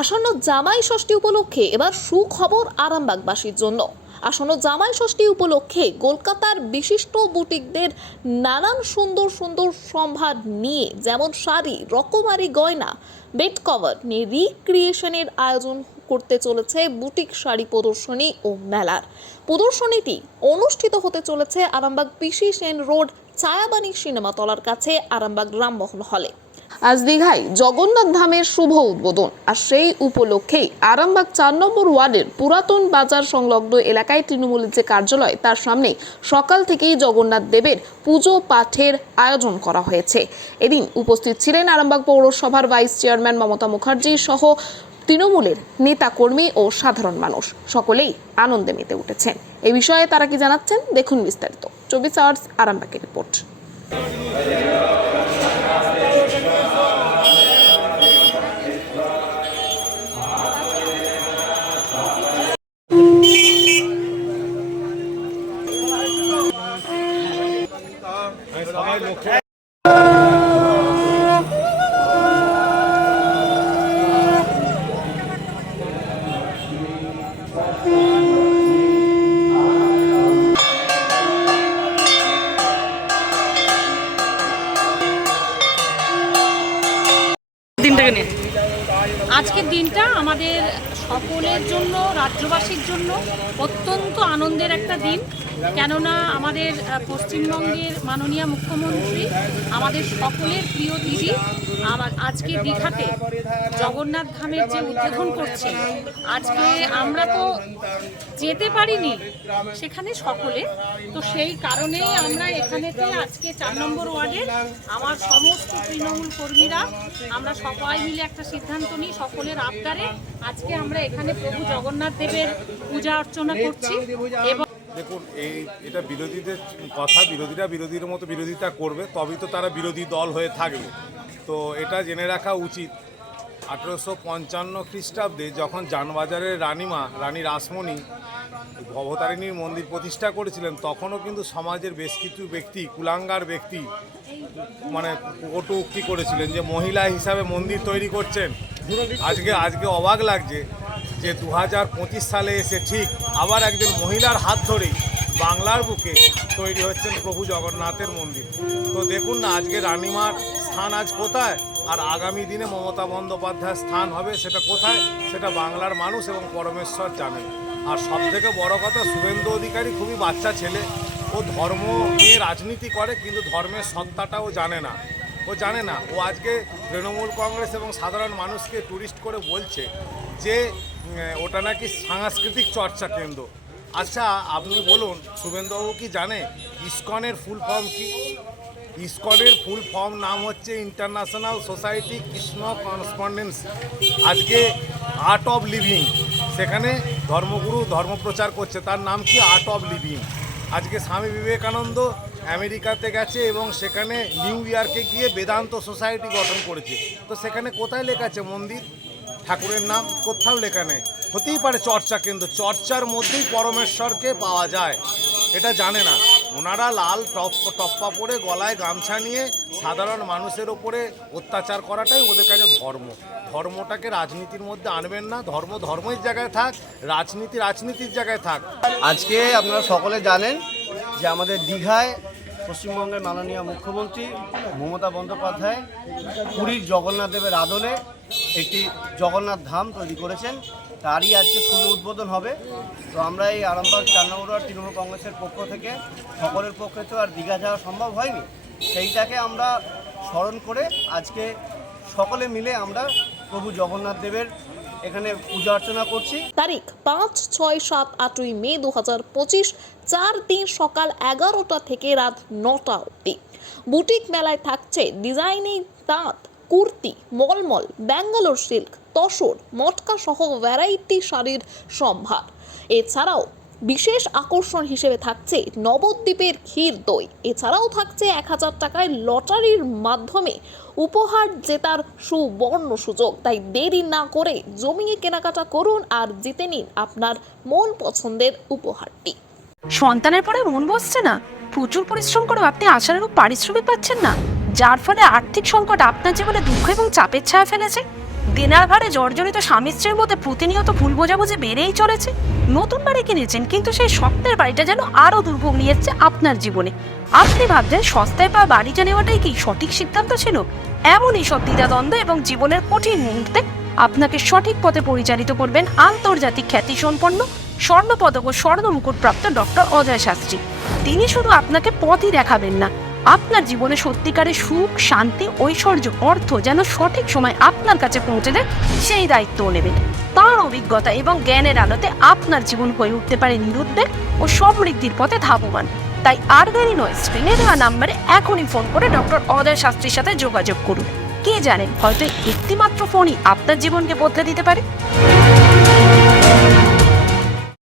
আসন্ন জামাই ষষ্ঠী উপলক্ষে এবার সুখবর আরামবাগবাসীর জন্য। আসন্ন জামাই ষষ্ঠী উপলক্ষে কলকাতার বিশিষ্ট বুটিকদের নানান সুন্দর সুন্দর সম্ভার নিয়ে, যেমন শাড়ি, রকমারি গয়না, বেড কভার নিয়ে রিক্রিয়েশনের আয়োজন করতে চলেছে বুটিক শাড়ি প্রদর্শনী ও মেলার। প্রদর্শনীটি অনুষ্ঠিত হতে চলেছে আরামবাগ পিসি সেন রোড ছায়াবাণী সিনেমা তলার কাছে আরামবাগ রামমোহন হলে। আজ দীঘায় জগন্নাথ ধামের শুভ উদ্বোধন, আর সেই উপলক্ষেই আরামবাগ ৪ নম্বর ওয়ার্ডের পুরাতন বাজার সংলগ্ন এলাকায় তৃণমূলের যে কার্যালয়, তার সামনে সকাল থেকেই জগন্নাথ দেবের পুজো পাঠের আয়োজন করা হয়েছে। এদিন উপস্থিত ছিলেন আরামবাগ পৌরসভার ভাইস চেয়ারম্যান মমতা মুখার্জি সহ তৃণমূলের নেতাকর্মী ও সাধারণ মানুষ। সকলেই আনন্দে মেতে উঠেছেন। এই বিষয়ে তারা কি জানাচ্ছেন, দেখুন বিস্তারিত 24 আওয়ার্স আরামবাগের রিপোর্ট। আজকের দিনটা আমাদের সকলের জন্য, রাজ্যবাসীর জন্য অত্যন্ত আনন্দের একটা দিন। কেননা আমাদের পশ্চিমবঙ্গের মাননীয় মুখ্যমন্ত্রী, আমাদের সকলের প্রিয় দিদি, আজকে দীঘাতে জগন্নাথ ধামের যে উদ্বোধন করছে, আজকে আমরা তো যেতে পারিনি সেখানে সকলে, তো সেই কারণেই আমরা এখানেতে আজকে ৪ নম্বর ওয়ার্ডের আমার সমস্ত তৃণমূল কর্মীরা আমরা সবাই মিলে একটা সিদ্ধান্ত নিই, সকলের আবদারে আজকে আমরা এখানে প্রভু জগন্নাথ দেবের পূজা অর্চনা করছি। এবং দেখুন, এটা বিরোধীদের কথা, বিরোধীরা বিরোধীর মতো বিরোধিতা করবে, তবেই তো তারা বিরোধী দল হয়ে থাকবে। তো এটা জেনে রাখা উচিত, 1855 খ্রিস্টাব্দে যখন জানবাজারের রানী রাসমণি ভবতারিণীর মন্দির প্রতিষ্ঠা করেছিলেন, তখনও কিন্তু সমাজের বেশ কিছু ব্যক্তি, কুলাঙ্গার ব্যক্তি, মানে কটু উক্তি করেছিলেন যে মহিলা হিসাবে মন্দির তৈরি করছেন। আজকে অবাক লাগছে যে 2025 সালে এসে ঠিক আবার একজন মহিলার হাত ধরেই বাংলার বুকে তৈরি হচ্ছেন প্রভু জগন্নাথের মন্দির। তো দেখুন না, আজকে রানীমার স্থান আজ কোথায়, আর আগামী দিনে মমতা বন্দ্যোপাধ্যায়ের স্থান হবে সেটা কোথায়, সেটা বাংলার মানুষ এবং পরমেশ্বর জানেন। আর সবথেকে বড় কথা, শুভেন্দু অধিকারী খুবই বাচ্চা ছেলে, ও ধর্ম নিয়ে রাজনীতি করে, কিন্তু ধর্মের সত্তাটা ও জানে না। ও আজকে তৃণমূল কংগ্রেস এবং সাধারণ মানুষকে টুরিস্ট করে বলছে যে ওটা নাকি সাংস্কৃতিক চর্চা কেন্দ্র। আচ্ছা, আপনি বলুন, শুভেন্দুবাবু কি জানে ইসকনের ফুল ফর্ম কি? ইসকনের ফুল ফর্ম নাম হচ্ছে ইন্টারন্যাশনাল সোসাইটি কৃষ্ণ করসপন্ডেন্স। আজকে আর্ট অফ লিভিং, সেখানে ধর্মগুরু ধর্মপ্রচার করছে, তার নাম কি আর্ট অফ লিভিং। আজকে স্বামী বিবেকানন্দ আমেরিকাতে গেছে এবং সেখানে নিউ ইয়র্কে গিয়ে বেদান্ত সোসাইটি গঠন করেছে। তো সেখানে কোথায় লেখা আছে মন্দির, ঠাকুরের নাম? কোথাও লেখা নেই। হতেই পারে চর্চা কেন্দ্র, চর্চার মধ্যেই পরমেশ্বরকে পাওয়া যায়, এটা জানে না। ওনারা লাল টপ্পা পরে গলায় গামছা নিয়ে সাধারণ মানুষের ওপরে অত্যাচার করাটাই ওদের কাছে ধর্ম। ধর্মটাকে রাজনীতির মধ্যে আনবেন না। ধর্ম ধর্মের জায়গায় থাক, রাজনীতি রাজনীতির জায়গায় থাক। আজকে আপনারা সকলে জানেন যে আমাদের দীঘায় পশ্চিমবঙ্গের মাননীয় মুখ্যমন্ত্রী মমতা বন্দ্যোপাধ্যায় পুরীর জগন্নাথ দেবের আদলে একটি জগন্নাথ ধাম তৈরি করেছেন, তারই আজকে শুভ উদ্বোধন হবে। তো আমরা এই আরামবাগ ৪ নম্বর ওয়ার্ড তৃণমূল কংগ্রেসের পক্ষ থেকে, সকলের পক্ষে তো আর দীঘা যাওয়া সম্ভব হয়নি, সেইটাকে আমরা স্মরণ করে আজকে সকলে মিলে আমরা প্রভু জগন্নাথ দেবের এখানে পূজা অর্চনা করছি। তারিখ 5, 6, 7, 8ই মে 2025, 4 দিন সকাল 11টা থেকে রাত 9টা অবধি। বুটিক মেলায় থাকছে ডিজাইনিং তাঁত, কুর্তি, মলমল, ব্যাঙ্গালোর সিল্ক, তসর, মটকা সহ ভ্যারাইটি শাড়ির সম্ভার। এছাড়াও বিশেষ আকর্ষণ হিসেবে থাকছে নবদ্বীপের ক্ষীর দই। এছাড়াও থাকছে 1000 টাকায় লটারির মাধ্যমে উপহার জেতার সুবর্ণ সুযোগ। তাই দেরি না করে জমিয়ে কেনাকাটা করুন আর জিতে নিন আপনার মন পছন্দের উপহারটি। সন্তানের পরে মন বসছে না, প্রচুর পরিশ্রম করেও আপনি আশানুরূপ পারিশ্রমিক পাচ্ছেন না, যার ফলে আর্থিক সংকট আপনার জীবনে দুঃখ এবং চাপের ছায়া ফেলেছে। দেনার ভারে জর্জরিত স্বামী স্ত্রীর মধ্যে প্রতিনিয়ত ভুল বোঝাবুঝি বেড়েই চলেছে। নতুন বাড়ি কিনেছেন, কিন্তু সেই স্বপ্নের বাড়িটা যেন আরো দুর্ভোগ নিয়ে যাচ্ছে আপনার জীবনে। আপনি ভাবছেন সস্তায় পাওয়া বাড়িটা নেওয়াটাই কি সঠিক সিদ্ধান্ত ছিল? এমনই সব দ্বিধাদ্বন্দ্ব এবং জীবনের কঠিন মুহূর্তে আপনাকে সঠিক পথে পরিচালিত করবেন আন্তর্জাতিক খ্যাতিসম্পন্ন স্বর্ণপদক ও স্বর্ণ মুকুটপ্রাপ্ত ডক্টর অজয় শাস্ত্রী। তিনি শুধু আপনাকে পথই দেখাবেন না, আপনার জীবনে সত্যিকারের সুখ, শান্তি, ঐশ্বর্য, অর্থ যেন সঠিক সময় আপনার কাছে পৌঁছে দেয় সেই দায়িত্বও নেবেন। তাঁর অভিজ্ঞতা এবং জ্ঞানের আলোতে আপনার জীবন হয়ে উঠতে পারে নিরুদ্বেগ ও সমৃদ্ধির পথে ধাবমান। তাই আর দেরি নয়, স্ক্রিনে দেওয়া নাম্বারে এখনই ফোন করে ডক্টর অজয় শাস্ত্রীর সাথে যোগাযোগ করুন। কে জানেন, হয়তো একটিমাত্র ফোনই আপনার জীবনকে বদলে দিতে পারে।